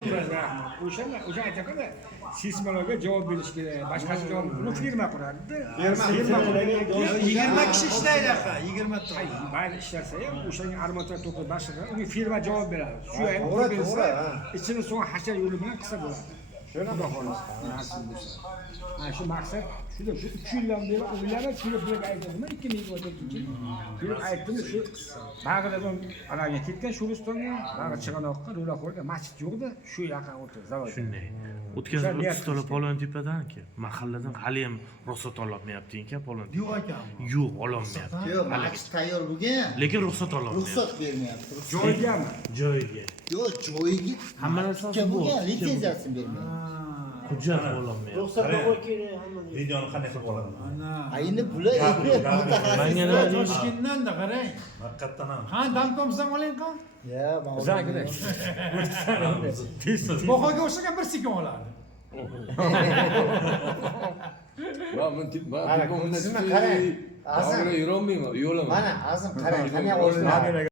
O'sha aytaqada seysmologga javob berish kerak. Boshqasi javob uni firma quradi. Firma 20 kishi ishlaydi aka, 20 ta. Mayli ishlasa ham o'shanga armatura to'qib boshqa uni firma javob beradi. Shu ham to'g'ri, bersa, to'g'ri, ichini so'ng hashar yo'li bilan qilsa bo'ladi. Xudo xohlasa. Shu maqsad shuda shu 3 yildan beri o'ylanib kelib aytadimi 2024-yil. Kelib aytdim shu bag'ridan anaga ketgan Sho'ristonga, bag'ri Chig'anoqqa, Ro'laxo'rga masjid yo'qdi, shu yaqin o'tdi zavod. Shunday. O'tkazib o'tishto'la Polon tepadan-ki, mahalladan hali ham ruxsat ololmayapti-ku Polon. Yo'q ekan. Yo'q, ololmayapti. Yo'q, masjid tayyor bo'lgan. Lekin ruxsat ololmayapti. Ruxsat bermayapti. Joygami? Joyiga. Yo'q, joyiga Hamma narsasi bo'lgan, litsenziyasini bermayapti. Hujjat ololmayapti. Ruxsatni qo'yib keling hamma. Videoni qanday qilib oladi? Ana. Ayni bular Menga Toshkentdan da qarang. Haqiqatdan ham. Ha, damtomsan oling qon. Ya, Zagida. Boqaga o'xshagan bir sekin oladi. Mana, qarang. Azim. Yurolmayman, yo'laman. Mana, azim qarang, qanday oladi.